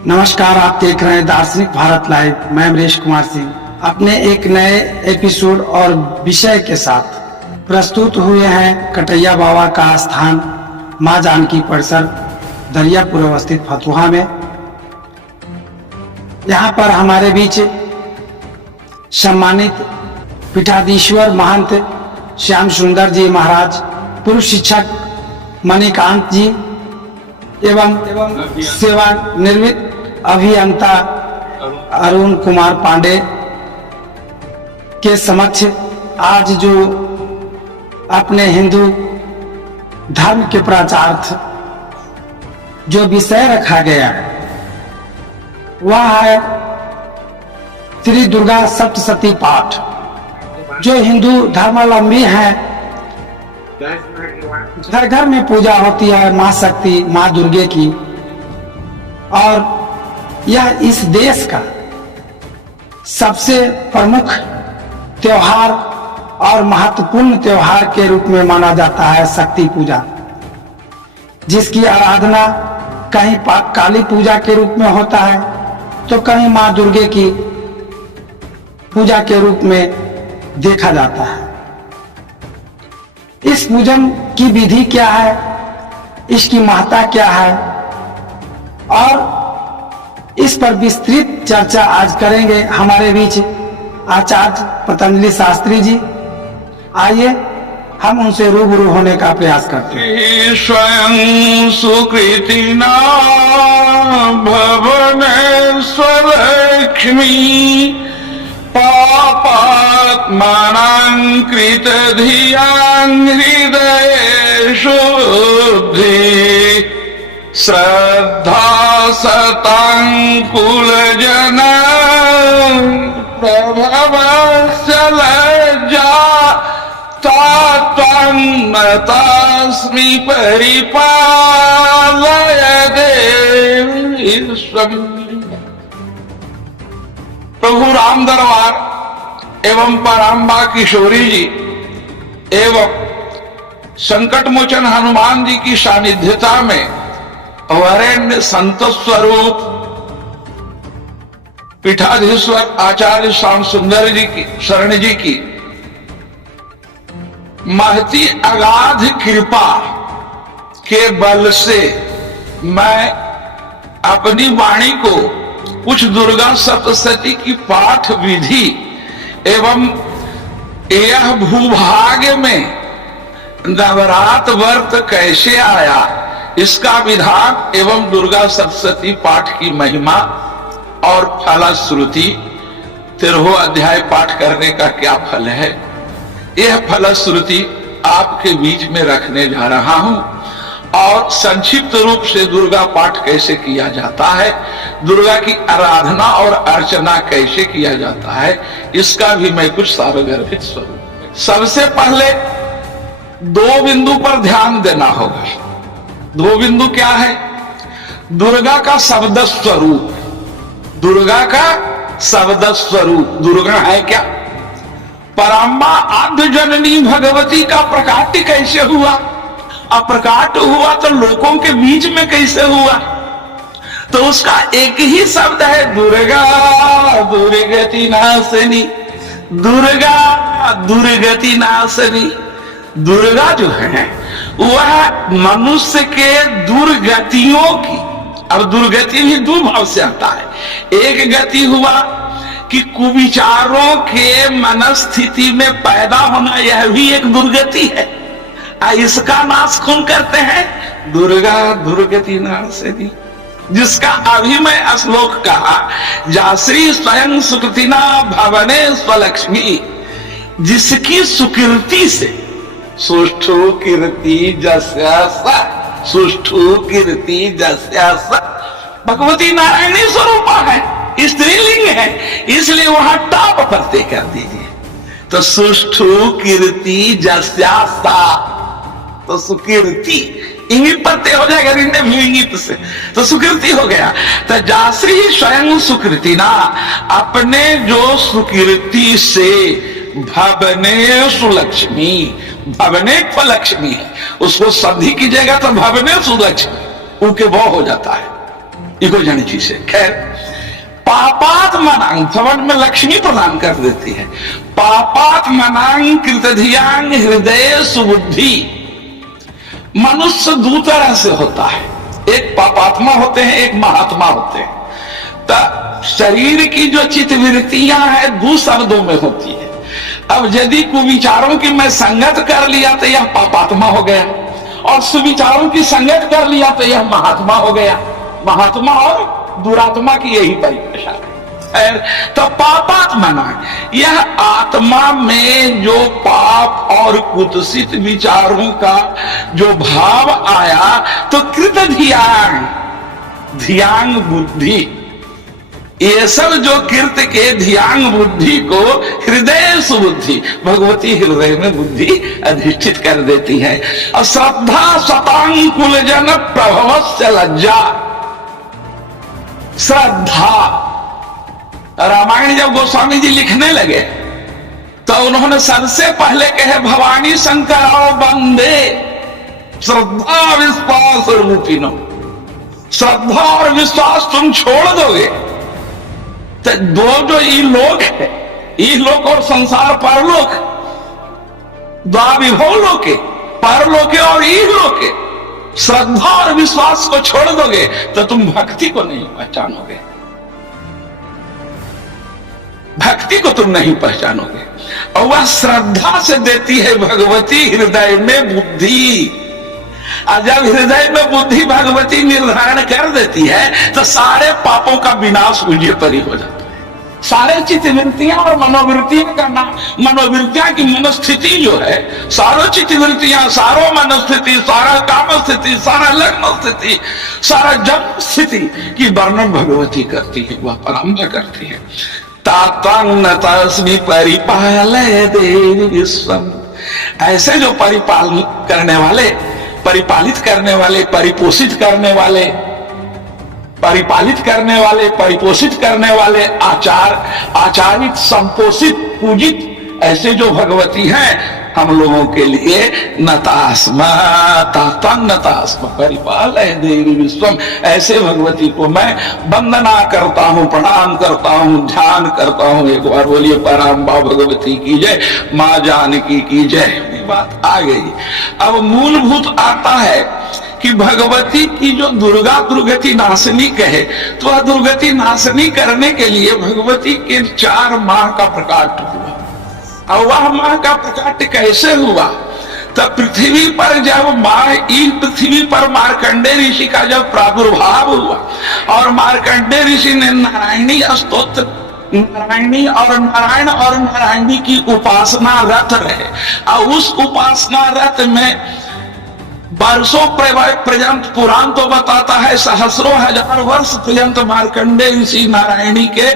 नमस्कार, आप देख रहे हैं दार्शनिक भारत लाइव। मैं अमरीश कुमार सिंह अपने एक नए एपिसोड और विषय के साथ प्रस्तुत हुए हैं। कटैया बाबा का स्थान मां जानकी परिसर दरियापुर अवस्थित फतुहा में। यहाँ पर हमारे बीच सम्मानित पीठाधीश्वर महंत श्याम सुंदर जी महाराज, पूर्व शिक्षक मणिकांत जी एवं सेवानिवृत्त अभियंता अरुण कुमार पांडे के समक्ष आज जो अपने हिंदू धर्म के प्रचारार्थ जो विषय रखा गया वह है श्री दुर्गा सप्तशती पाठ। जो हिंदू धर्मावलंबी हैं, घर घर में पूजा होती है मां शक्ति, मां दुर्गे की, और यह इस देश का सबसे प्रमुख त्योहार और महत्वपूर्ण त्योहार के रूप में माना जाता है शक्ति पूजा, जिसकी आराधना कहीं काली पूजा के रूप में होता है तो कहीं मां दुर्गे की पूजा के रूप में देखा जाता है। इस पूजन की विधि क्या है, इसकी महत्ता क्या है, और इस पर विस्तृत चर्चा आज करेंगे हमारे बीच आचार्य पतंजलि शास्त्री जी। आइए हम उनसे रूबरू होने का प्रयास करते हैं। स्वयं सुकृति भुवनेश्वर लक्ष्मी पापात्मानां कृत धियां हृदयेषु बुद्धि श्रद्धा सतांकुल जना प्रभवस्य लज्जा तास्मि परिपालय देव। प्रभु राम दरबार एवं पराम्बा किशोरी जी एवं संकट मोचन हनुमान जी की सानिध्यता में वरेण्य संत स्वरूप पीठाधीश्वर आचार्य श्याम सुंदर जी की शरण जी की महती अगाध कृपा के बल से मैं अपनी वाणी को कुछ दुर्गा सप्तशती की पाठ विधि एवं यह भूभाग में नवरात व्रत कैसे आया, इसका विधान एवं दुर्गा सप्तशती पाठ की महिमा और फलश्रुति, 13वां अध्याय पाठ करने का क्या फल है, यह फलश्रुति आपके बीच में रखने जा रहा हूं। और संक्षिप्त रूप से दुर्गा पाठ कैसे किया जाता है, दुर्गा की आराधना और अर्चना कैसे किया जाता है, इसका भी मैं कुछ सारगर्भित स्वरूप। सबसे पहले दो बिंदु पर ध्यान देना होगा। दो बिंदु क्या है? दुर्गा का शब्द स्वरूप, दुर्गा का शब्द स्वरूप। दुर्गा है क्या? पराम्बा आद्य जननी भगवती का प्रकाट्य कैसे हुआ, अप्रकाट हुआ तो लोगों के बीच में कैसे हुआ, तो उसका एक ही शब्द है दुर्गा दुर्गति नाशनी। दुर्गा दुर्गति नाशनी। दुर्गा जो है वह मनुष्य के दुर्गतियों की, अब दुर्गति भी दो भाव से आता है। एक गति हुआ कि कुविचारों के मनस्थिति में पैदा होना, यह भी एक दुर्गति है। इसका नाश कौन करते हैं? दुर्गा दुर्गति नाशिनी। जिसका अभी मैं श्लोक कहा, जाश्री स्वयं सुकृतिना भवने स्वलक्ष्मी, जिसकी सुकृति से सुष्ठु कीर्ति जस्या सुष्ठु कीर्ति जस्या भगवती नारायणी स्वरूपा है, स्त्रीलिंग है, इसलिए वहां टाप प्रत्यय कर दीजिए। तो सुष्ठु कीर्ति जस्या, तो सुकीर्ति इंगित प्रत्यय हो जाएगा, ऋण्य भी इंगित से, तो सुकीर्ति हो गया। तो जाश्री स्वयं सुकृति ना, अपने जो सुकीर्ति से भवने सुलक्ष्मी, भवने लक्ष्मी है, उसको संधि कीजिएगा तो भवने सुलक्ष्मी, ऊके वो हो जाता है। इको जनिची से। खैर, पापात मनांग भवन में लक्ष्मी प्रदान कर देती है। पापात मनांग कृतधियांग हृदय सुबुद्धि। मनुष्य दो तरह से होता है, एक पापात्मा होते हैं, एक महात्मा होते हैं। तो शरीर की जो चित्तवृत्तियां हैं दो शब्दों में होती है। अब यदि कुविचारों की मैं संगत कर लिया तो यह पापात्मा हो गया, और सुविचारों की संगत कर लिया तो यह महात्मा हो गया। महात्मा और दुरात्मा की यही परिभाषा है। तो पापात्मना, यह आत्मा में जो पाप और कुत्सित विचारों का जो भाव आया तो कृत ध्यान, ध्यान बुद्धि, ये सब जो कृत के ध्यान बुद्धि को हृदय सुबुद्धि, भगवती हृदय में बुद्धि अधिष्ठित कर देती है। और श्रद्धा शतांकुल जन प्रभवस्य लज्जा। श्रद्धा, रामायण जब गोस्वामी जी लिखने लगे तो उन्होंने सबसे पहले कहे भवानी शंकर वंदे श्रद्धा विश्वास रूपिनो। श्रद्धा और विश्वास तुम छोड़ दोगे तो दो जो लोक है, लोक और संसार परलोक, द्वाविभव लोके, परलोके और लोके, श्रद्धा और विश्वास को छोड़ दोगे तो तुम भक्ति को नहीं पहचानोगे, भक्ति को तुम नहीं पहचानोगे। और वह श्रद्धा से देती है भगवती हृदय में बुद्धि। और जब हृदय में बुद्धि भगवती निर्धारण कर देती है तो सारे पापों का विनाश उन्हीं पर ही हो जाता है। सारे चित्तवृत्तियां और मनोवृत्तियों का नाम, मनोवृत्तियां की मनस्थिति जो है, सारो चित्तवृत्तियां, सारो मनस्थिति, सारा काम स्थिति, सारा लग्न स्थिति, सारा जन्म स्थिति की वर्णन भगवती करती है, वह प्रारंभ करती है। तातंग तस्मि परिपालय देवी विश्वम। ऐसे जो परिपालन करने वाले, परिपालित करने वाले, परिपोषित करने वाले, परिपालित करने वाले, परिपोषित करने वाले, आचारित, संपोषित, पूजित, ऐसे जो भगवती हैं हम लोगों के लिए नतास्मा नतास्मा परिपालय देवी विश्वम। ऐसे भगवती को मैं वंदना करता हूँ, प्रणाम करता हूँ, ध्यान करता हूँ। एक बार बोलिए पराम्बा भगवती की जय, माँ जानकी की जय। बात आ गई। अब मूलभूत आता है कि भगवती की जो दुर्गा दुर्गति नाशनी कहे, तो वह दुर्गति नाशनी करने के लिए भगवती के 4 माह का प्रकाट हुआ। और वह माह का प्रकाट कैसे हुआ? तो पृथ्वी पर जब पृथ्वी पर मार्कंडे ऋषि का जब प्रादुर्भाव हुआ और मार्कंडे ऋषि ने नारायणी स्तोत्र, नारायणी और नारायण और नारायणी की उपासना रत रहे, और उस उपासना रत में वर्षों पर्यंत, पुराण तो बताता है सहस्रों हजार वर्ष पर्यंत मार्कंडे ऋषि नारायणी के,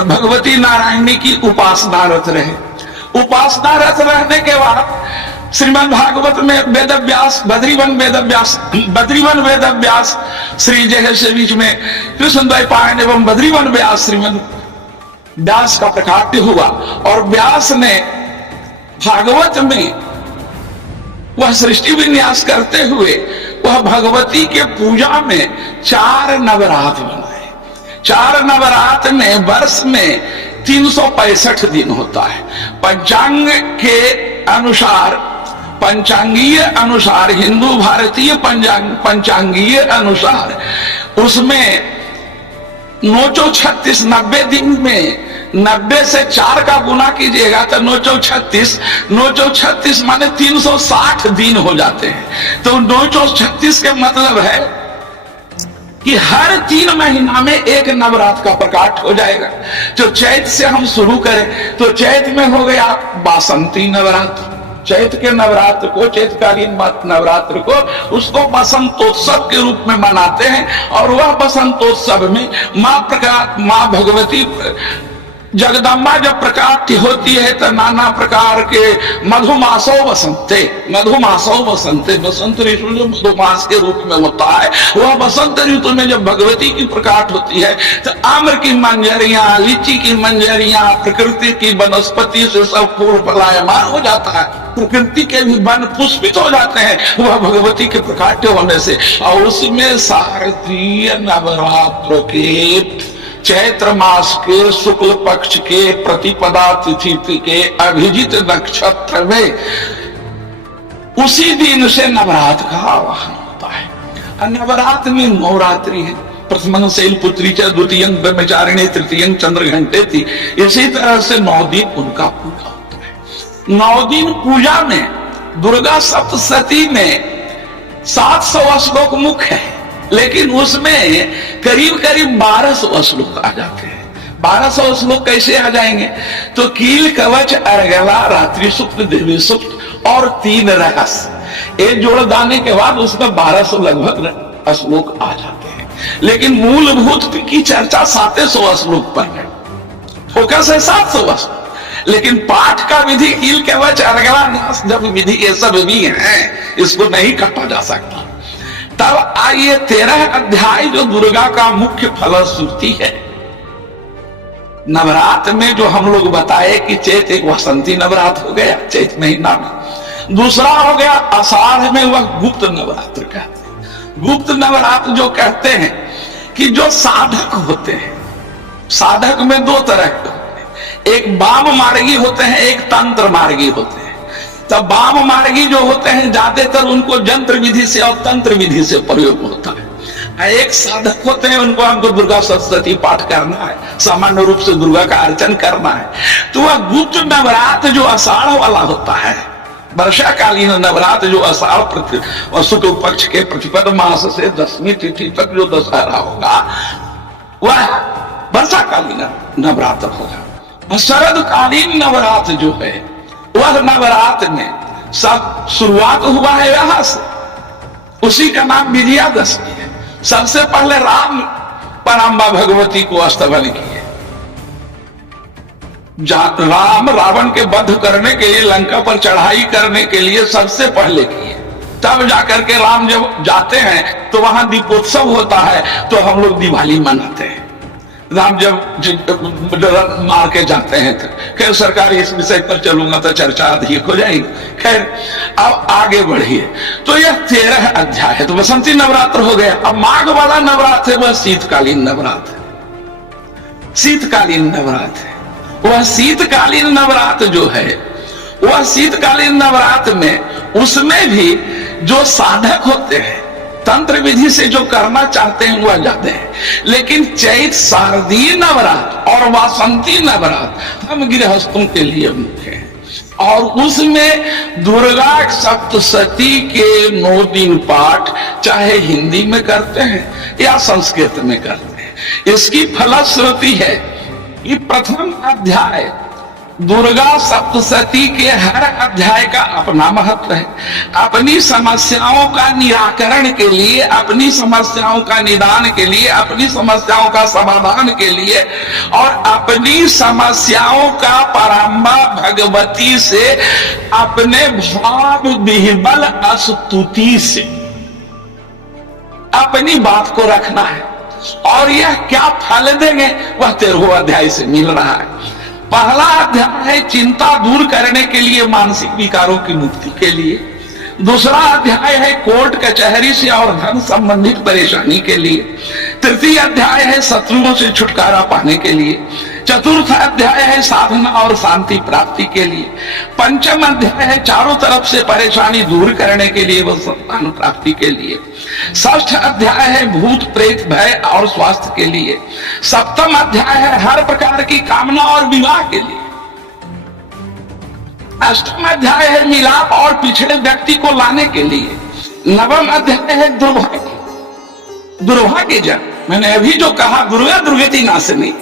भगवती नारायणी की उपासना रत रहे। उपासना रत रहने के बाद श्रीमद् भागवत में वेदव्यास, बद्रीवन वेदव्यास श्री जय से बीच में कृष्ण द्वैपायन एवं बद्रीवन व्यास श्रीमद् व्यास का प्रकाट्य हुआ। और व्यास ने भागवत में वह सृष्टि विन्यास करते हुए वह भगवती के पूजा में 4 नवरात बनाए। 4 नवरात में वर्ष में 365 दिन होता है। पंचांग के अनुसार, पंचांगीय अनुसार, हिंदू भारतीय पंचांगीय अनुसार उसमें 9 × 36, 90 दिन में 90 से 4 का गुना कीजिएगा तो 9 × 36, 9 × 36 माने 360 दिन हो जाते हैं। तो 9 × 36 के मतलब है कि हर 3 महीना में एक नवरात्र का प्रकाट हो जाएगा। जो चैत से हम शुरू करें तो चैत में हो गया बासंती नवरात्र। चैत के नवरात्र को, चैतकालीन नवरात्र को, उसको बसंतोत्सव के रूप में मनाते हैं। और वह बसंतोत्सव में माँ भगवती जगदम्बा जब प्रकाट होती है तो नाना प्रकार के मधुमासों बसंते, बसंत ऋतु जो मधुमास के रूप में होता है, वह बसंत ऋतु में जब भगवती की प्रकाट होती है तो आम्र की मंजरियां, लीची की मंजरियां, प्रकृति की वनस्पति से सब फूल फलायमान हो जाता है। प्रकृति के भी वन पुष्पित हो जाते हैं वह भगवती के प्रकाट्य होने से। और उसमें शारदीय नवरात्र के चैत्र मास के शुक्ल पक्ष के प्रतिपदा तिथि के अभिजित नक्षत्र में उसी दिन से नवरात्र का आवाहन होता है। नवरात्र में नवरात्रि है, प्रथम शैलपुत्री च, द्वितीय ब्रह्मचारिणी, तृतीय चंद्र घंटे थी। इसी तरह से 9 दिन उनका पूजा होता है। 9 दिन पूजा में दुर्गा सप्तशती में 700 श्लोक मुख्य है, लेकिन उसमें करीब करीब 1200 श्लोक आ जाते हैं। 1200 श्लोक कैसे आ जाएंगे? तो कील, कवच, अर्गला, रात्रि सूक्त, देवी सूक्त और 3 रहस्य, एक जोड़ दाने के बाद उसमें 1200 लगभग श्लोक आ जाते हैं। लेकिन मूलभूत की चर्चा 700 श्लोक पर है, फोकस है 700 श्लोक। लेकिन पाठ का विधि, कील, कवच, अर्गला, नाश, जब विधि ये सब भी हैं, इसको नहीं काटा जा सकता। तब आइए 13 अध्याय जो दुर्गा का मुख्य फलश्रुति है। नवरात्र में जो हम लोग बताए कि चैत एक वसंती नवरात्र हो गया चैत महीना में, दूसरा हो गया आषाढ़ में वह गुप्त नवरात्र कहते हैं। गुप्त नवरात्र जो कहते हैं कि जो साधक होते हैं, साधक में 2 तरह के होते हैं, एक वाम मार्गी होते हैं, एक तंत्र मार्गी होते हैं। तब वाम मार्गी जो होते हैं ज्यादातर उनको जंत्र विधि से और तंत्र विधि से प्रयोग होता है। एक साधक होते हैं, उनको हमको दुर्गा सप्तशती पाठ करना है, सामान्य रूप से दुर्गा का अर्चन करना है। तो वह गुप्त नवरात्र जो आषाढ़ वाला होता है, वर्षाकालीन नवरात्र जो आषाढ़ और शुक्ल पक्ष के प्रतिपद मास से 10वीं तिथि तक जो दशहरा होगा, वह वर्षाकालीन नवरात्र होगा। शरदकालीन नवरात्र जो है, वह नवरात्र में सब शुरुआत हुआ है यहां से, उसी का नाम विजयादशमी है। सबसे पहले राम पराम्बा भगवती को स्तवन किए। राम रावण के वध करने के लिए, लंका पर चढ़ाई करने के लिए सबसे पहले किए। तब जाकर के राम जब जाते हैं तो वहां दीपोत्सव होता है, तो हम लोग दिवाली मनाते हैं। राम जब मार के जाते हैं, खैर सरकार इस विषय पर चलूंगा तो चर्चा अधिक हो जाएगी। खैर अब आगे बढ़िए। तो यह 13 अध्याय है। तो बसंती नवरात्र हो गया। अब माघ वाला नवरात्र है, वह शीतकालीन नवरात्र है। शीतकालीन नवरात्र है, वह शीतकालीन नवरात्र जो है, वह शीतकालीन नवरात्र में उसमें भी जो साधक होते हैं, तंत्र विधि से जो करना चाहते हैं वह जाते हैं। लेकिन चैत शारदीय नवरात्र और वासंती नवरात्र हम गृहस्थों के लिए मुख्य है। और उसमें दुर्गा सप्तशती के 9 दिन पाठ चाहे हिंदी में करते हैं या संस्कृत में करते हैं। इसकी फलश्रुति है कि प्रथम अध्याय दुर्गा सप्तशती के हर अध्याय का अपना महत्व है। अपनी समस्याओं का निराकरण के लिए, अपनी समस्याओं का निदान के लिए, अपनी समस्याओं का समाधान के लिए और अपनी समस्याओं का पराम्बा भगवती से अपने भाव विह्वल स्तुति से अपनी बात को रखना है। और यह क्या फल देंगे वह 13वें अध्याय से मिल रहा है। पहला अध्याय है चिंता दूर करने के लिए, मानसिक विकारों की मुक्ति के लिए। दूसरा अध्याय है कोर्ट कचहरी से और धन संबंधित परेशानी के लिए। तृतीय अध्याय है शत्रुओं से छुटकारा पाने के लिए। चतुर्थ अध्याय है साधना और शांति प्राप्ति के लिए। पंचम अध्याय है चारों तरफ से परेशानी दूर करने के लिए व संतान प्राप्ति के लिए। षष्ठ अध्याय है भूत प्रेत भय और स्वास्थ्य के लिए। सप्तम अध्याय है हर प्रकार की कामना और विवाह के लिए। अष्टम अध्याय है मिलाप और पिछड़े व्यक्ति को लाने के लिए। नवम अध्याय है दुर्भाग्य जन, मैंने अभी जो कहा दुर्गा दुर्गति नाशनी,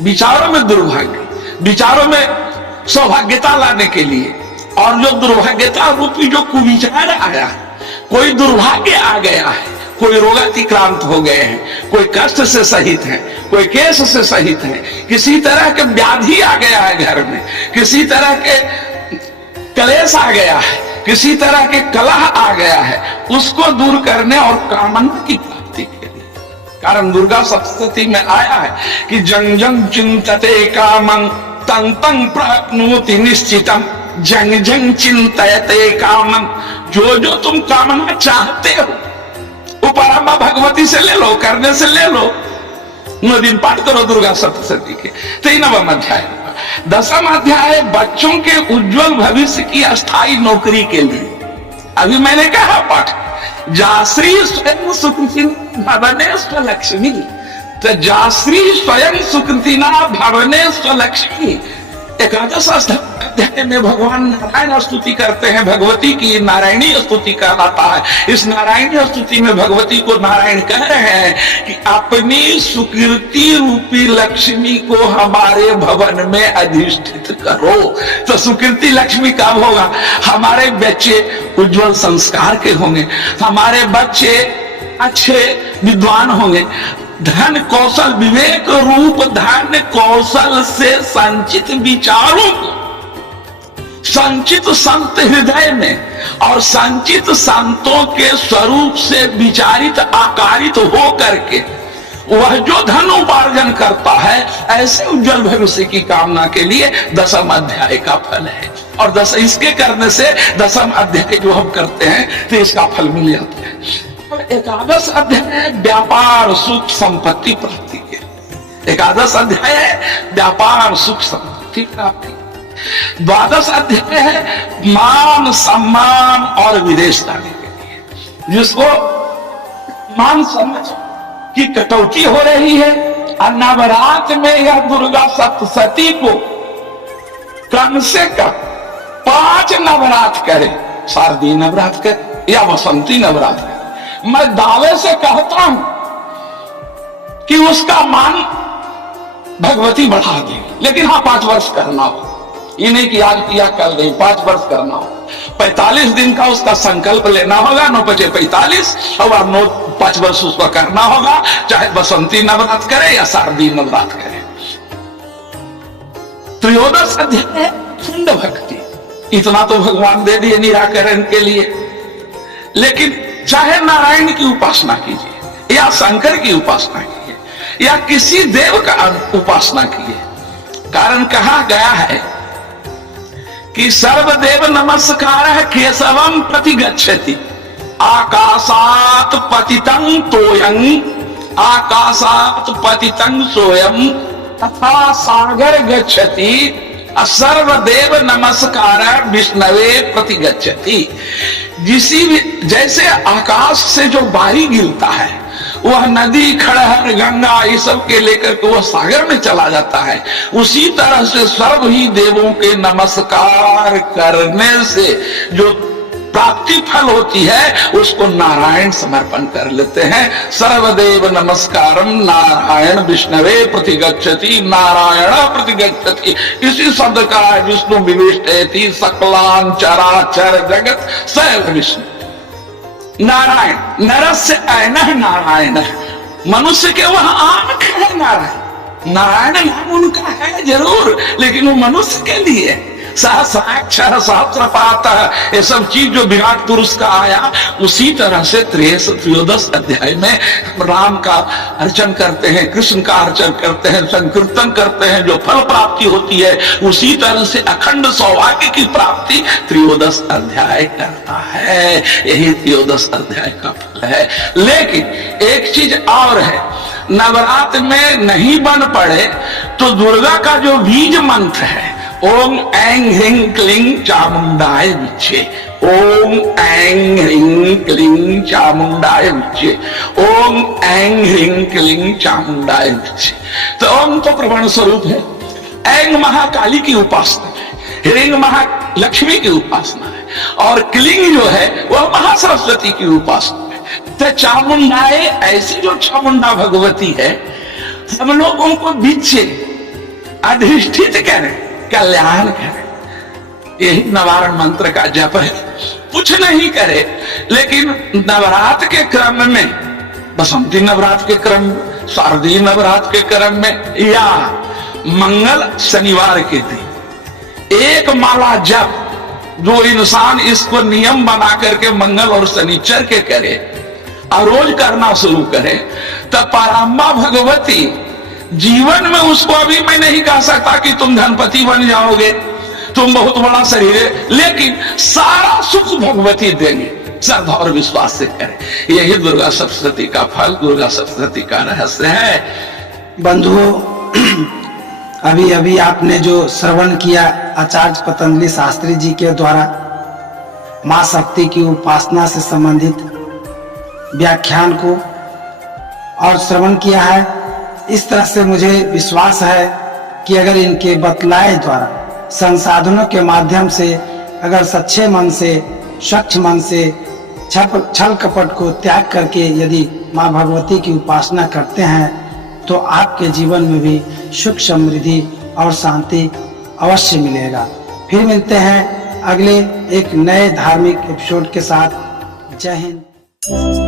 विचारों में दुर्भाग्य, विचारों में सौभाग्यता लाने के लिए। और जो दुर्भाग्यता रूपी जो कुविचार आया है, कोई दुर्भाग्य आ गया है, कोई रोगातिक्रांत हो गए हैं, कोई कष्ट से सहित है, कोई केस से सहित है, किसी तरह के व्याधि आ गया है घर में, किसी तरह के कलेश आ गया है, किसी तरह के कलह आ गया है, उसको दूर करने और कामना की प्राप्ति के लिए। कारण दुर्गा सप्तशती में आया है कि जं जं चिंतते कामं तं तं प्राप्नोति निश्चितम। जंग जंग चिंतयते कामम, जो जो तुम कामना चाहते हो वो परमा भगवती से ले लो, करने से ले लो। 9 दिन पाठ करो दुर्गा सप्तशती के। 3वां अध्याय। 10वां अध्याय बच्चों के उज्जवल भविष्य की अस्थायी नौकरी के लिए। अभी मैंने कहा पाठ, जाश्री स्वयं सुकृति भवने स्वलक्ष्मी, तो जाश्री स्वयं सुकृतिना भवने स्वलक्ष्मी। 11 अध्याय में भगवान नारायण स्तुति करते हैं भगवती की, नारायणी स्तुति कहलाता है। इस नारायणी स्तुति में भगवती को नारायण कह रहे हैं कि अपनी सुकृति रूपी लक्ष्मी को हमारे भवन में अधिष्ठित करो। तो सुकृति लक्ष्मी कब होगा? हमारे बच्चे उज्जवल संस्कार के होंगे, हमारे बच्चे अच्छे विद्वान होंगे, धन कौशल विवेक रूप धन कौशल से संचित विचारों को संचित संत हृदय में और संचित संतों के स्वरूप से विचारित आकारित हो करके वह जो धन उपार्जन करता है, ऐसे उज्जवल भविष्य की कामना के लिए 10वां अध्याय का फल है। और 10 इसके करने से 10वां अध्याय जो हम करते हैं तो इसका फल मिल जाता है। 11 अध्याय व्यापार सुख संपत्ति प्राप्ति के। 11 अध्याय है व्यापार सुख संपत्ति प्राप्ति। 12 अध्याय है मान सम्मान और विदेश जाने के लिए, जिसको मान समझ की कटौती हो रही है। और नवरात्र में यह दुर्गा सप्तशती को कम से कम 5 नवरात्र करे, शारदीय नवरात्र करे या वसंती नवरात्र करे। मैं दावे से कहता हूं कि उसका मान भगवती बढ़ा देगी, लेकिन हाँ 5 वर्ष करना हो। ये नहीं कि आज किया कल नहीं, 5 वर्ष करना हो। 45 दिन का उसका संकल्प लेना होगा, 9 × 45 और 5 वर्ष उसका करना होगा, चाहे बसंती नवरात्र करे या शारदीय नवरात्र करे। 13 अध्याय है खंड भक्ति। इतना तो भगवान दे दिए निराकरण के लिए, लेकिन चाहे नारायण की उपासना कीजिए या शंकर की उपासना कीजिए या किसी देव का उपासना कीजिए, कारण कहा गया है कि सर्वदेव नमस्कार केशवम प्रतिगच्छति, आकाशात पतितं तोयं आकाशात पतितं सोयम तथा सागर गच्छति, सर्वदेव नमस्कार विष्णवे प्रतिगच्छति। जैसे आकाश से जो बारी गिरता है वह नदी खड़हर गंगा ये सब के लेकर के वह सागर में चला जाता है, उसी तरह से सर्व ही देवों के नमस्कार करने से जो प्राप्ति फल होती है उसको नारायण समर्पण कर लेते हैं। सर्वदेव नमस्कारम नारायण विष्णवे प्रतिगच्छति, नारायण प्रतिगच्छति। इसी शब्द का विष्णु विविष्टयति सकलान चराचर जगत स विष्णु। नारायण नरस्य ऐनः नारायण, मनुष्य के वह आंख है नारायण। नारायण नाम उनका है जरूर, लेकिन वो मनुष्य के लिए सहस्राक्षर सहस्रपात ये सब चीज जो विराट पुरुष का आया, उसी तरह से 13 अध्याय में राम का अर्चन करते हैं, कृष्ण का अर्चन करते हैं, संकीर्तन करते हैं, जो फल प्राप्ति होती है उसी तरह से अखंड सौभाग्य की प्राप्ति 13 अध्याय करता है। यही 13 अध्याय का फल है। लेकिन एक चीज और है, नवरात्र में नहीं बन पड़े तो दुर्गा का जो बीज मंत्र है ओम ऐं ह्रीं क्लीं चामुंडाय विच्चे, ओम ऐं ह्रीं क्लीं चामुंडाय विच्चे, ओम ऐं ह्रीं क्लीं चामुंडाय विच्चे। तो ओम तो प्रवण स्वरूप है, ऐं महाकाली की उपासना है, ह्रीं महालक्ष्मी की उपासना है और क्लीं जो है वह महासरस्वती की उपासना है। तो चामुंडाए ऐसी जो चामुंडा भगवती है, हम लोगों को विच्चे अधिष्ठित करें, कल्याण करे, यही नवारण मंत्र का जप है। कुछ नहीं करे, लेकिन नवरात्र के क्रम में, बसंती नवरात्र के क्रम में, शारदीय नवरात्र के क्रम में या मंगल शनिवार के दिन एक माला जप जो इंसान इसको नियम बना करके मंगल और शनिचर के करे और रोज करना शुरू करे, तब पराम्बा भगवती जीवन में उसको, अभी मैं नहीं कह सकता कि तुम धनपति बन जाओगे, तुम बहुत बड़ा शरीर है, लेकिन सारा सुख भगवती देंगे, श्रद्धा और विश्वास से करें। यही दुर्गा सप्तशती का फल, दुर्गा सप्तशती का रहस्य है। बंधुओं, अभी अभी आपने जो श्रवण किया आचार्य पतंजलि शास्त्री जी के द्वारा मां शक्ति की उपासना से संबंधित व्याख्यान को और श्रवण किया है, इस तरह से मुझे विश्वास है कि अगर इनके बतलाए द्वारा संसाधनों के माध्यम से अगर सच्चे मन से, स्वच्छ मन से छल कपट को त्याग करके यदि मां भगवती की उपासना करते हैं तो आपके जीवन में भी सुख, समृद्धि और शांति अवश्य मिलेगा। फिर मिलते हैं अगले एक नए धार्मिक एपिसोड के साथ। जय हिंद।